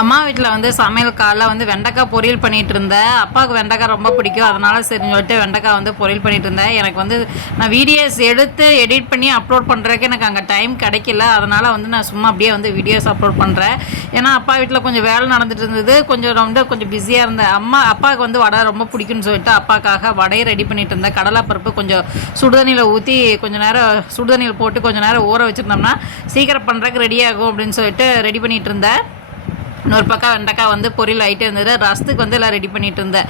அம்மா வீட்டில் வந்து சமையல் காலைல வந்து வெண்டைக்காய் பொரியல் பண்ணிகிட்டு இருந்தேன். அப்பாவுக்கு வெண்டைக்காய் ரொம்ப பிடிக்கும். அதனால் சரின்னு சொல்லிட்டு வெண்டைக்காய் வந்து பொரியல் பண்ணிகிட்டு இருந்தேன். எனக்கு வந்து நான் வீடியோஸ் எடுத்து எடிட் பண்ணி அப்லோட் பண்ணுறதுக்கு எனக்கு அங்கே டைம் கிடைக்கல. அதனால் வந்து நான் சும்மா அப்படியே வந்து வீடியோஸ் அப்லோட் பண்ணுறேன். ஏன்னா அப்பா வீட்டில் கொஞ்சம் வேலை நடந்துட்டு இருந்தது. கொஞ்சம் பிஸியாக இருந்தேன். அப்பாவுக்கு வந்து வடை ரொம்ப பிடிக்கும்னு சொல்லிட்டு அப்பாக்காக வடையை ரெடி பண்ணிகிட்டு இருந்தேன். கடலைப்பருப்பு கொஞ்சம் சுடுதண்ணியில் ஊற்றி கொஞ்சம் நேரம் சுடுதண்ணியில் போட்டு கொஞ்சம் நேரம் ஊற வச்சுருந்தோம்னா சீக்கிரம் பண்ணுறதுக்கு ரெடியாகும் அப்படின்னு சொல்லிட்டு ரெடி பண்ணிகிட்டு இருந்தேன். இன்னொரு பக்கம் வெண்டைக்காய் வந்து பொரியல் ஆகிட்டே இருந்தது. ரசத்துக்கு வந்து எல்லாம் ரெடி பண்ணிகிட்டு இருந்தேன்.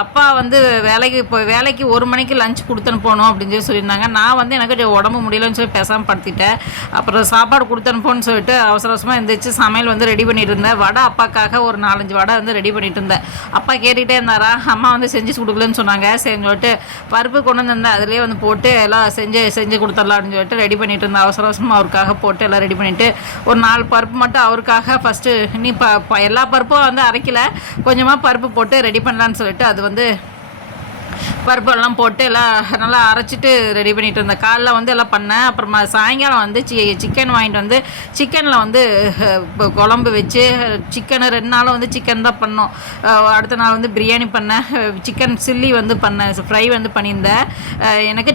அப்பா வந்து வேலைக்கு 1 மணிக்கு லஞ்ச் கொடுத்துன்னு போகணும் அப்படின்னு சொல்லியிருந்தாங்க. நான் வந்து எனக்கு கொஞ்சம் உடம்பு முடியலன்னு சொல்லி பேசாமல் படுத்திட்டேன். அப்புறம் சாப்பாடு கொடுத்துன்னு போன்னு சொல்லிட்டு அவசரமாக எழுந்திரிச்சு சமையல் வந்து ரெடி பண்ணிட்டு இருந்தேன். வடை அப்பாக்காக ஒரு 4-5 வடை வந்து ரெடி பண்ணிட்டு இருந்தேன். அப்பா கேட்டுகிட்டே இருந்தாரா, அம்மா வந்து செஞ்சு கொடுக்கலன்னு சொன்னாங்க. சரின்னு சொல்லிட்டு பருப்பு கொண்டு வந்திருந்தேன். அதிலே வந்து போட்டு எல்லாம் செஞ்சு கொடுத்துடலாம் அப்படின்னு சொல்லிட்டு ரெடி பண்ணிட்டு இருந்தேன். அவசரமாக அவருக்காக போட்டு எல்லாம் ரெடி பண்ணிவிட்டு ஒரு 4 பருப்பு மட்டும் அவருக்காக ஃபஸ்ட்டு எல்லா பருப்பும் வந்து அரைக்கல, கொஞ்சமாக பருப்பு போட்டு ரெடி பண்ணலான்னு சொல்லிட்டு அது வந்து பருப்பெல்லாம் போட்டு எல்லாம் நல்லா அரைச்சிட்டு ரெடி பண்ணிகிட்டு இருந்தேன். காலைல வந்து எல்லாம் பண்ணேன். அப்புறமா சாயங்காலம் வந்து சிக்கன் வாங்கிட்டு வந்து சிக்கனில் வந்து குழம்பு வச்சு சிக்கனு 2 நாளும் வந்து சிக்கன் தான் பண்ணோம். அடுத்த நாள் வந்து பிரியாணி பண்ணேன். சிக்கன் சில்லி வந்து பண்ணேன், ஃப்ரை வந்து பண்ணியிருந்தேன். எனக்கு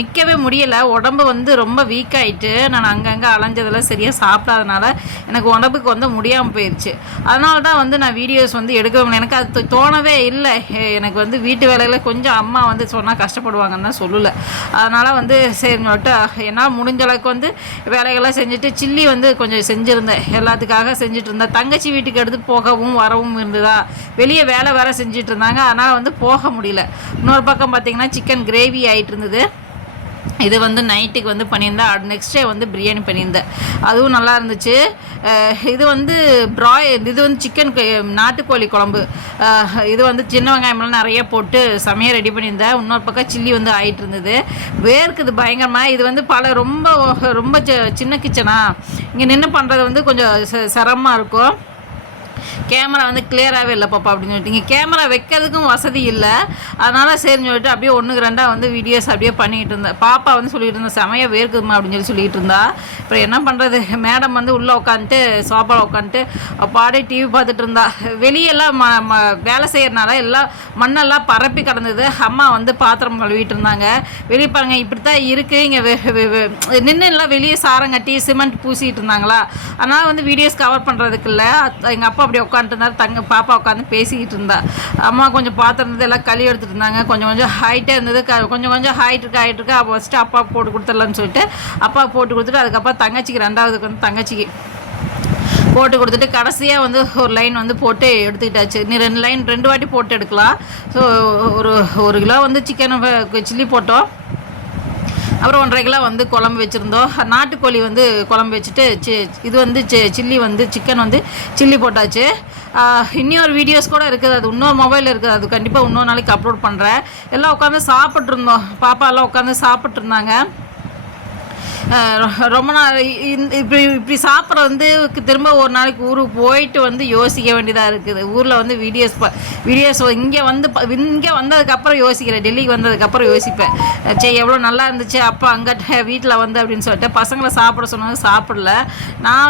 நிற்கவே முடியலை. உடம்பு வந்து ரொம்ப வீக் ஆகிட்டு நான் அங்கங்கே அலைஞ்சதெல்லாம் சரியாக சாப்பிடாதனால எனக்கு உடம்புக்கு வந்து முடியாமல் போயிடுச்சு. அதனால தான் வந்து நான் வீடியோஸ் வந்து எடுக்க முடியல. எனக்கு அது தோணவே இல்லை. எனக்கு வந்து வீட்டு வேலையில் கொஞ்சம் அம்மா வந்து சொன்னால் கஷ்டப்படுவாங்கன்னு தான் சொல்லலை. அதனால் வந்து சரின்னு சொல்லிட்டு என்னால் முடிஞ்ச அளவுக்கு வந்து வேலைகள்லாம் செஞ்சுட்டு சில்லி வந்து கொஞ்சம் செஞ்சுருந்தேன். எல்லாத்துக்காக செஞ்சுட்டு இருந்தேன். தங்கச்சி வீட்டுக்கு எடுத்து போகவும் வரவும் இருந்ததா, வெளியே வேலை வேறு செஞ்சுட்டு இருந்தாங்க. அதனால் வந்து போக முடியல. இன்னொரு பக்கம் பார்த்திங்கன்னா சிக்கன் கிரேவி ஆகிட்டு இருந்தது. இது வந்து நைட்டுக்கு வந்து பண்ணியிருந்தேன். நெக்ஸ்ட் டே வந்து பிரியாணி பண்ணியிருந்தேன். அதுவும் நல்லா இருந்துச்சு. இது வந்து இது வந்து சிக்கன் நாட்டுக்கோழி குழம்பு. இது வந்து சின்ன வெங்காயமெல்லாம் நிறைய போட்டு செமையாக ரெடி பண்ணியிருந்தேன். இன்னொரு பக்கம் சில்லி வந்து ஆகிட்டு இருந்தது. வேர்க்குது பயங்கரமாக. இது வந்து ரொம்ப சின்ன கிச்சனா, இங்கே நின்று பண்ணுறது வந்து கொஞ்சம் சிரமமாக இருக்கும். கேமரா வந்து கிளியராகவே இல்லை பாப்பா அப்படின்னு சொல்லிட்டு, இங்கே கேமரா வைக்கிறதுக்கும் வசதி இல்லை. அதனால் சரின்னு சொல்லிட்டு அப்படியே 1க்கு 2 வந்து வீடியோஸ் அப்படியே பண்ணிகிட்டு இருந்தேன். பாப்பா வந்து சொல்லிகிட்டு இருந்தேன் செமையாக வேர்க்குதுமா அப்படின்னு சொல்லிட்டு இருந்தா. அப்புறம் என்ன பண்ணுறது, மேடம் வந்து உள்ளே உட்காந்துட்டு சோஃபாவில் உட்காந்துட்டு பாடி டிவி பார்த்துட்டு இருந்தா. வெளியெல்லாம் வேலை செய்கிறனால எல்லாம் மண்ணெல்லாம் பரப்பி கிடந்தது. அம்மா வந்து பாத்திரம் கழுவிட்டு இருந்தாங்க. வெளியே பாருங்க இப்படி தான் இருக்குது. இங்கே நின்று எல்லாம் வெளியே சாரம் கட்டி சிமெண்ட் பூசிகிட்டு இருந்தாங்களா, அதனால் வந்து வீடியோஸ் கவர் பண்ணுறதுக்கு இல்லை. எங்கள் அப்பா அப்படி உட்காந்துட்டு இருந்தார். பாப்பா உட்காந்து பேசிக்கிட்டு இருந்தா. அம்மா கொஞ்சம் பார்த்துருந்தது எல்லாம் களி எடுத்துகிட்டு இருந்தாங்க. கொஞ்சம் ஹைட்டாக இருந்தது. கொஞ்சம் ஹைட் இருக்கா. அப்போ ஃபஸ்ட்டு அப்பா போட்டு கொடுத்துடலான்னு சொல்லிட்டு அப்பா போட்டு கொடுத்துட்டு அதுக்கப்புறம் தங்கச்சிக்கு 2வதுக்கு வந்து தங்கச்சிக்கு போட்டு கொடுத்துட்டு கடைசியாக வந்து ஒரு லைன் வந்து போட்டு எடுத்துக்கிட்டாச்சு. நீ 2 வாட்டி போட்டு எடுக்கலாம். ஸோ ஒரு கிலோ வந்து சிக்கன் சில்லி போட்டோம். அப்புறம் 1.5 கிலோ வந்து குழம்பு வச்சுருந்தோம். நாட்டுக்கோழி வந்து குழம்பு வச்சுட்டு இது வந்து சில்லி வந்து சிக்கன் வந்து சில்லி போட்டாச்சு. இன்னொரு வீடியோஸ் கூட இருக்குது. அது இன்னொரு மொபைலில் இருக்குது. அது கண்டிப்பாக இன்னொரு நாளைக்கு அப்லோட் பண்ணுறேன். எல்லாம் உட்காந்து சாப்பிட்ருந்தோம். பாப்பா எல்லாம் உட்காந்து சாப்பிட்ருந்தாங்க. ரொம்ப நாள் இப்படி சாப்பிட்ற வந்து திரும்ப ஒரு நாளைக்கு ஊருக்கு போயிட்டு வந்து யோசிக்க வேண்டியதாக இருக்குது. ஊரில் வந்து வீடியோஸ் இங்கே வந்ததுக்கப்புறம் யோசிக்கிறேன். டெல்லிக்கு வந்ததுக்கப்புறம் யோசிப்பேன். சரி எவ்வளோ நல்லா இருந்துச்சு அப்போ அங்கே வீட்டில் வந்து அப்படின்னு சொல்லிட்டு பசங்களை சாப்பிட சொன்னாங்க. சாப்பிடல. நான்